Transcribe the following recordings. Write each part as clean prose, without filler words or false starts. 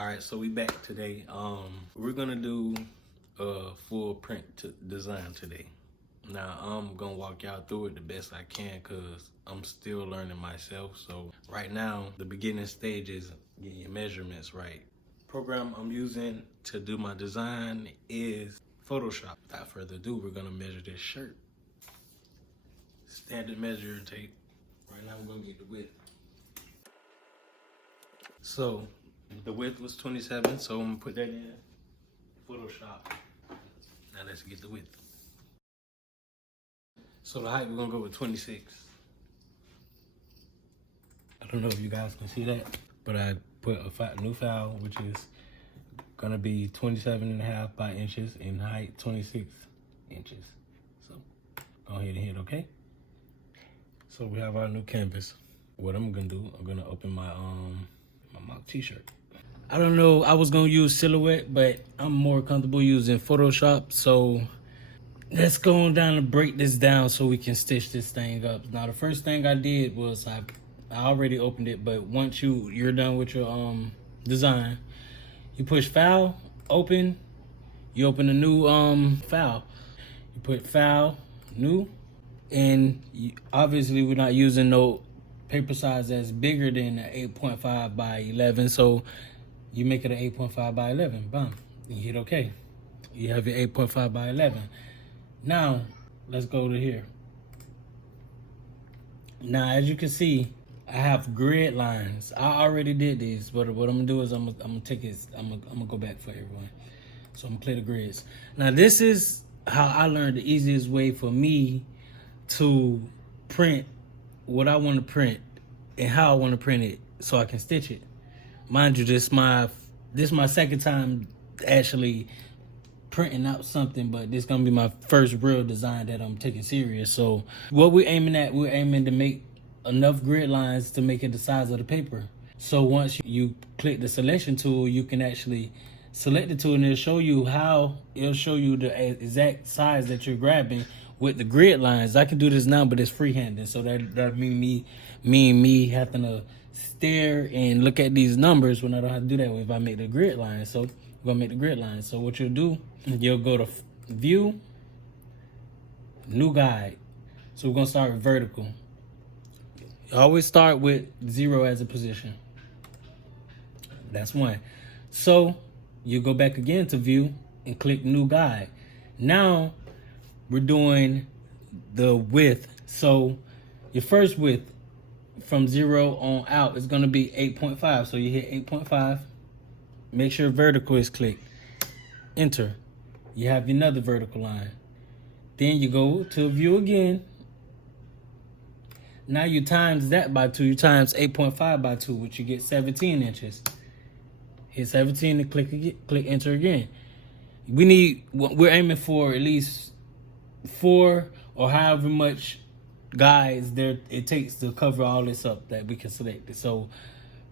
All right, so we back today. We're gonna do a full print design today. Now I'm gonna walk y'all through it the best I can because I'm still learning myself. So right now, the beginning stage is getting your measurements right. Program I'm using to do my design is Photoshop. Without further ado, we're gonna measure this shirt. Standard measuring tape. Right now we're gonna get the width. So the width was 27, so I'm gonna put that in Photoshop. Now let's get the width. So the height, we're gonna go with 26. I don't know if you guys can see that, but I put a new file, which is gonna be 27.5 by inches, and height 26 inches. So go ahead and hit okay. So we have our new canvas. What I'm gonna do, I'm gonna open my mock t-shirt. I don't know, I was gonna use Silhouette, but I'm more comfortable using Photoshop. So let's go on down and break this down so we can stitch this thing up. Now the first thing I did was I already opened it, but once you're done with your design, you push file, open, you open a new file. You put file, new, and obviously we're not using no paper size that's bigger than 8.5 by 11, so you make it an 8.5 by 11, bam, you hit okay. You have your 8.5 by 11. Now, let's go to here. Now, as you can see, I have grid lines. I already did these, but what I'm gonna do is I'm gonna go back for everyone. So I'm gonna clear the grids. Now, this is how I learned the easiest way for me to print what I want to print and how I want to print it so I can stitch it. Mind you, this is my second time actually printing out something, but this is gonna be my first real design that I'm taking serious. So what we're aiming at, we're aiming to make enough grid lines to make it the size of the paper. So once you click the selection tool, you can actually select the tool and it'll show you the exact size that you're grabbing with the grid lines. I can do this now, but it's freehanded, so that mean me having to stare and look at these numbers when I don't have to do that if I make the grid line. So we're gonna make the grid line. So what you'll do, you'll go to view, new guide. So we're gonna start with vertical. You always start with 0 as a position. That's one. So you go back again to view and click new guide. Now we're doing the width. So your first width from 0 on out is gonna be 8.5. So you hit 8.5. Make sure vertical is clicked. Enter. You have another vertical line. Then you go to view again. Now you times that by 2. You times 8.5 by 2, which you get 17 inches. Hit 17 and click enter again. We're aiming for at least 4 or however much guides there it takes to cover all this up that we can select it. So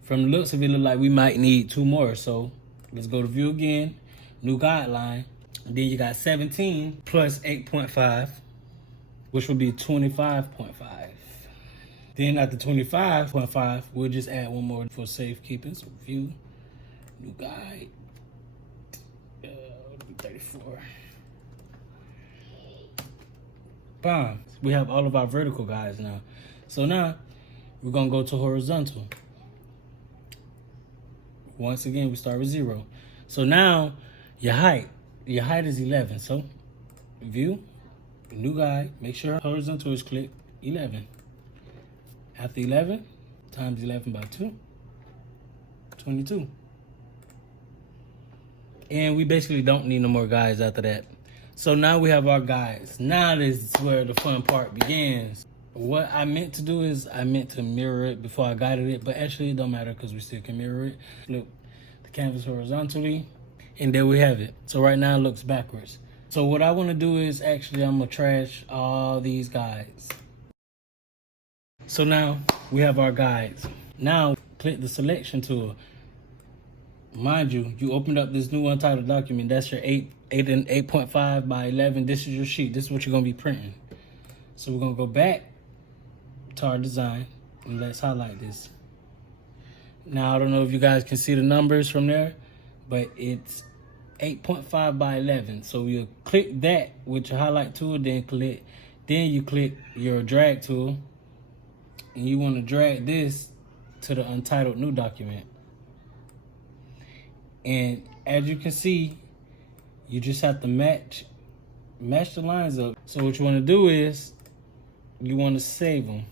from the looks of it, look like we might need 2 more. So let's go to view again, new guideline. And then you got 17 plus 8.5, which would be 25.5. Then after 25.5, we'll just add one more for safekeeping. So view, new guide, 34. Bam. We have all of our vertical guides now. So now we're gonna go to horizontal. Once again, we start with 0. So now your height is 11. So view, new guide, make sure horizontal is clicked, 11. After 11, times 11 by 2, 22. And we basically don't need no more guides after that. So now we have our guides. Now this is where the fun part begins. What I meant to do is I meant to mirror it before I guided it, but actually it don't matter because we still can mirror it. Look, the canvas horizontally, and there we have it. So right now it looks backwards. So what I want to do is actually I'm gonna trash all these guides. So now we have our guides. Now click the selection tool. Mind you, you opened up this new untitled document. That's your 8.5 by 11. This is your sheet. This is what you're gonna be printing. So we're gonna go back to our design and let's highlight this. Now, I don't know if you guys can see the numbers from there, but it's 8.5 by 11. So you'll click that with your highlight tool, then you click your drag tool, and you want to drag this to the Untitled New document. And as you can see, you just have to match the lines up. So what you want to do is you want to save them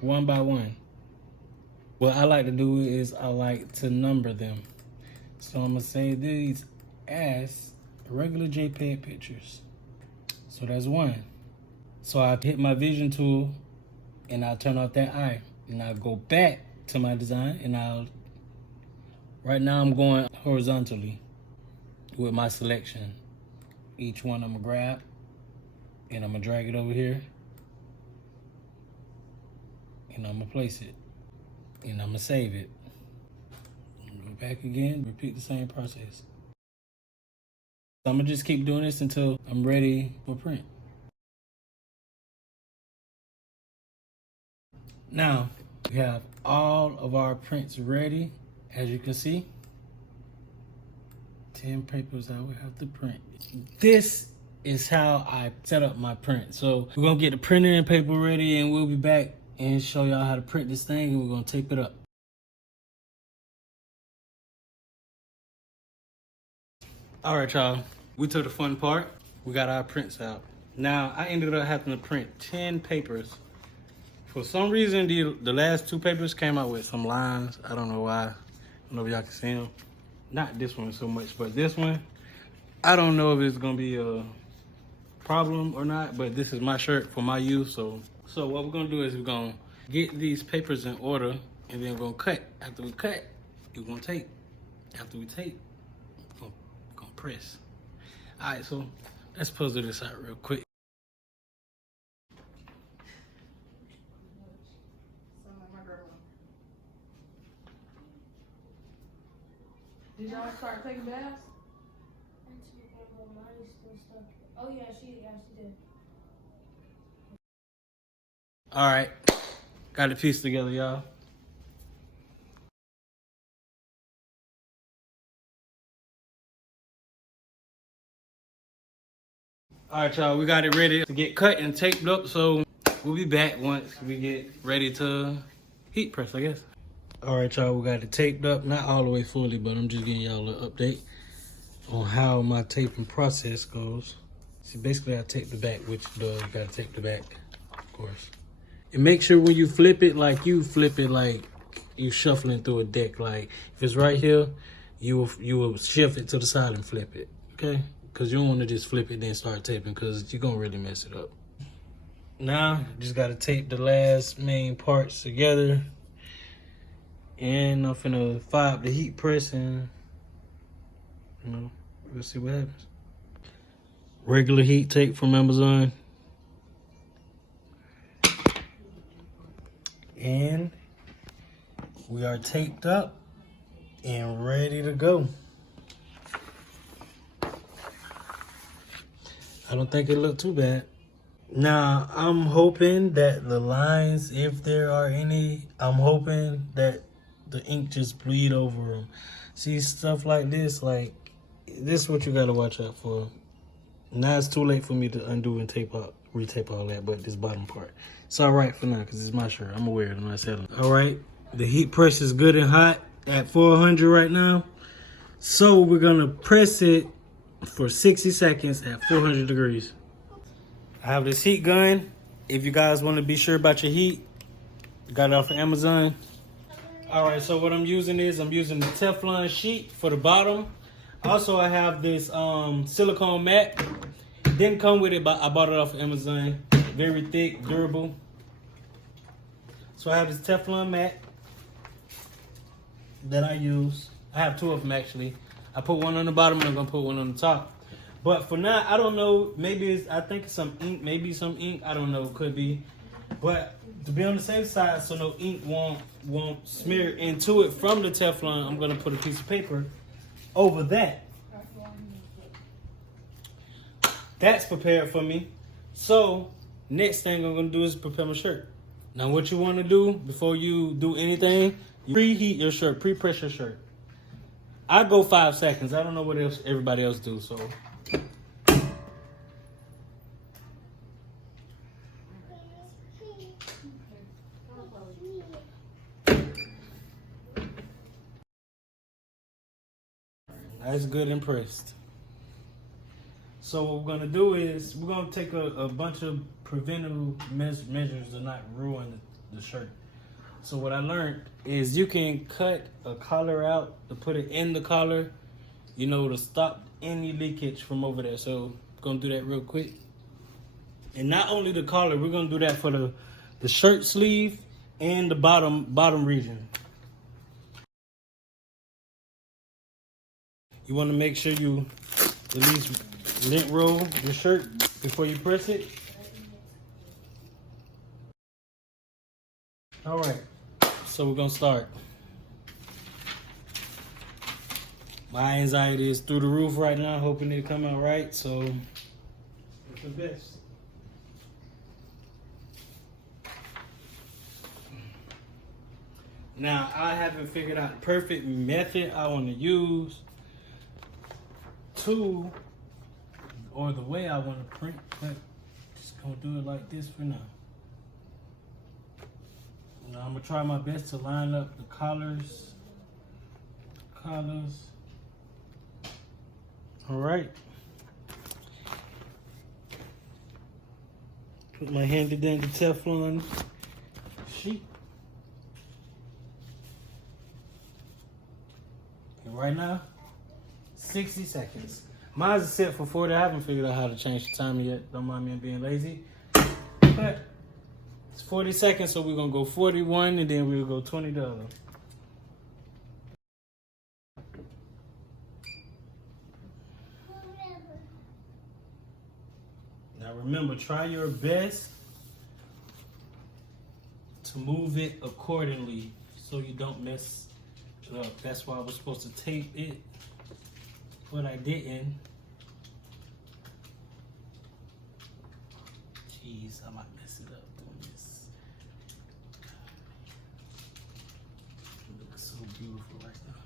one by one. What I like to do is I like to number them. So I'm going to save these as regular JPEG pictures. So that's one. So I hit my vision tool and I'll turn off that eye. And I'll go back to my design and right now I'm going horizontally with my selection. Each one I'm gonna grab and I'm gonna drag it over here and I'm gonna place it and I'm gonna save it. Go back again, repeat the same process. So I'm gonna just keep doing this until I'm ready for print. Now, we have all of our prints ready, as you can see. 10 papers I will have to print. This is how I set up my print. So we're gonna get the printer and paper ready and we'll be back and show y'all how to print this thing and we're gonna tape it up. All right, y'all, we took the fun part. We got our prints out. Now, I ended up having to print 10 papers. For some reason, the last 2 papers came out with some lines. I don't know why. I don't know if y'all can see them. Not this one so much, but this one, I don't know if it's gonna be a problem or not, but this is my shirt for my use. So what we're gonna do is we're gonna get these papers in order and then we're gonna cut. After we cut, we're gonna tape. After we tape, we're gonna press. All right, so let's puzzle this out real quick. Did y'all start taking baths? Oh yeah, she did. All right, got the piece together, y'all. All right, y'all, we got it ready to get cut and taped up, so we'll be back once we get ready to heat press, I guess. All right, y'all, we got it taped up, not all the way fully, but I'm just giving y'all an update on how my taping process goes. See, basically I tape the back, which you gotta tape the back, of course. And make sure when you flip it like you shuffling through a deck. Like if it's right here, you will shift it to the side and flip it, okay? Because you don't want to just flip it then start taping because you're gonna really mess it up. Now, just gotta tape the last main parts together. And I'm finna fire up the heat press and, we'll see what happens. Regular heat tape from Amazon. And we are taped up and ready to go. I don't think it looked too bad. Now, I'm hoping that the lines, if there are any, I'm hoping that the ink just bleed over them. See, stuff like this is what you gotta watch out for. Now it's too late for me to undo and retape all that, but this bottom part. It's all right for now, because it's my shirt. I'm gonna wear it when I settle. All right, the heat press is good and hot at 400 right now. So we're gonna press it for 60 seconds at 400 degrees. I have this heat gun. If you guys wanna be sure about your heat, got it off of Amazon. All right, so what I'm using the Teflon sheet for the bottom. Also, I have this silicone mat. Didn't come with it, but I bought it off of Amazon. Very thick, durable. So I have this Teflon mat that I use. I have 2 of them actually. I put one on the bottom and I'm gonna put one on the top. But for now, I don't know. I think it's some ink. Maybe some ink. I don't know. Could be. But to be on the safe side, so no ink won't smear into it from the Teflon, I'm gonna put a piece of paper over that. That's prepared for me. So next thing I'm gonna do is prepare my shirt. Now what you wanna do before you do anything, You preheat your shirt, pre-press your shirt. I go 5 seconds. I don't know what else everybody else do, so. That's good and pressed. So what we're gonna do is we're gonna take a bunch of preventable measures to not ruin the shirt. So what I learned is you can cut a collar out to put it in the collar, you know, to stop any leakage from over there. So we're gonna do that real quick. And not only the collar, we're gonna do that for the shirt sleeve and the bottom region. You want to make sure you at least lint roll your shirt before you press it. All right, so we're gonna start. My anxiety is through the roof right now, hoping it come out right, so it's the best. Now, I haven't figured out the perfect method I want to use or the way I want to print, but just gonna do it like this for now. Now I'm gonna try my best to line up the collars. All right. Put my handy dandy Teflon sheet. And right now, 60 seconds. Mine's set for 40. I haven't figured out how to change the timer yet. Don't mind me being lazy. But it's 40 seconds, so we're gonna go 41 and then we'll go 20 the other. Now remember, try your best to move it accordingly so you don't mess it up. That's why I was supposed to tape it, but I didn't. Jeez, I might mess it up doing this. It looks so beautiful right now.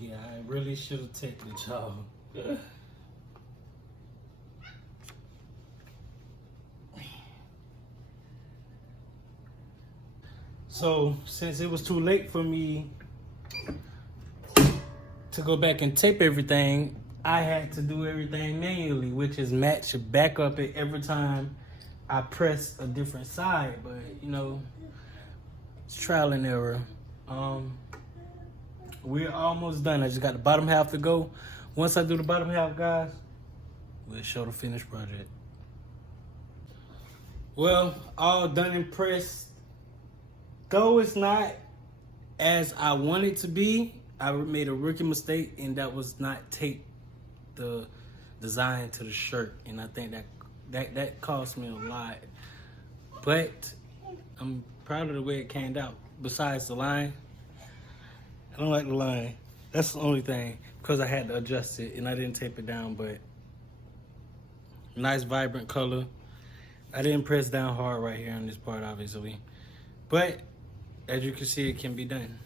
Yeah, I really should have taken the job. So, since it was too late for me to go back and tape everything, I had to do everything manually, which is match back up it every time I press a different side. But, you know, it's trial and error. We're almost done. I just got the bottom half to go. Once I do the bottom half, guys, we'll show the finished project. Well, all done and pressed. Though it's not as I want it to be, I made a rookie mistake, and that was not tape the design to the shirt. And I think that cost me a lot. But I'm proud of the way it came out. Besides the line, I don't like the line. That's the only thing, because I had to adjust it and I didn't tape it down. But nice vibrant color. I didn't press down hard right here on this part, obviously. But as you can see, it can be done.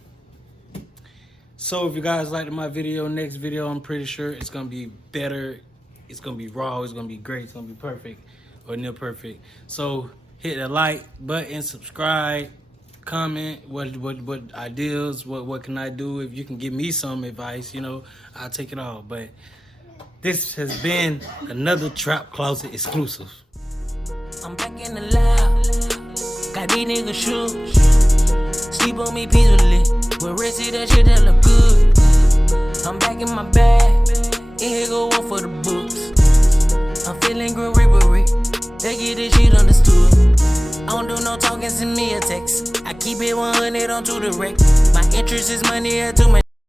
So if you guys liked my video, next video, I'm pretty sure it's gonna be better. It's gonna be raw, it's gonna be great, it's gonna be perfect or near perfect. So hit the like button, subscribe, comment what ideas, what can I do. If you can give me some advice, you know, I'll take it all. But this has been another Trap Closet exclusive. I'm back in the lab, got these niggas shook. Sleep on me peacefully, with Rissy, that shit that look good. I'm back in my bag, and here go one for the books. I'm feeling grippery, they get this shit understood. I don't do no talking, send me a text. I keep it 100 on to the wreck. My interest is money, I too much.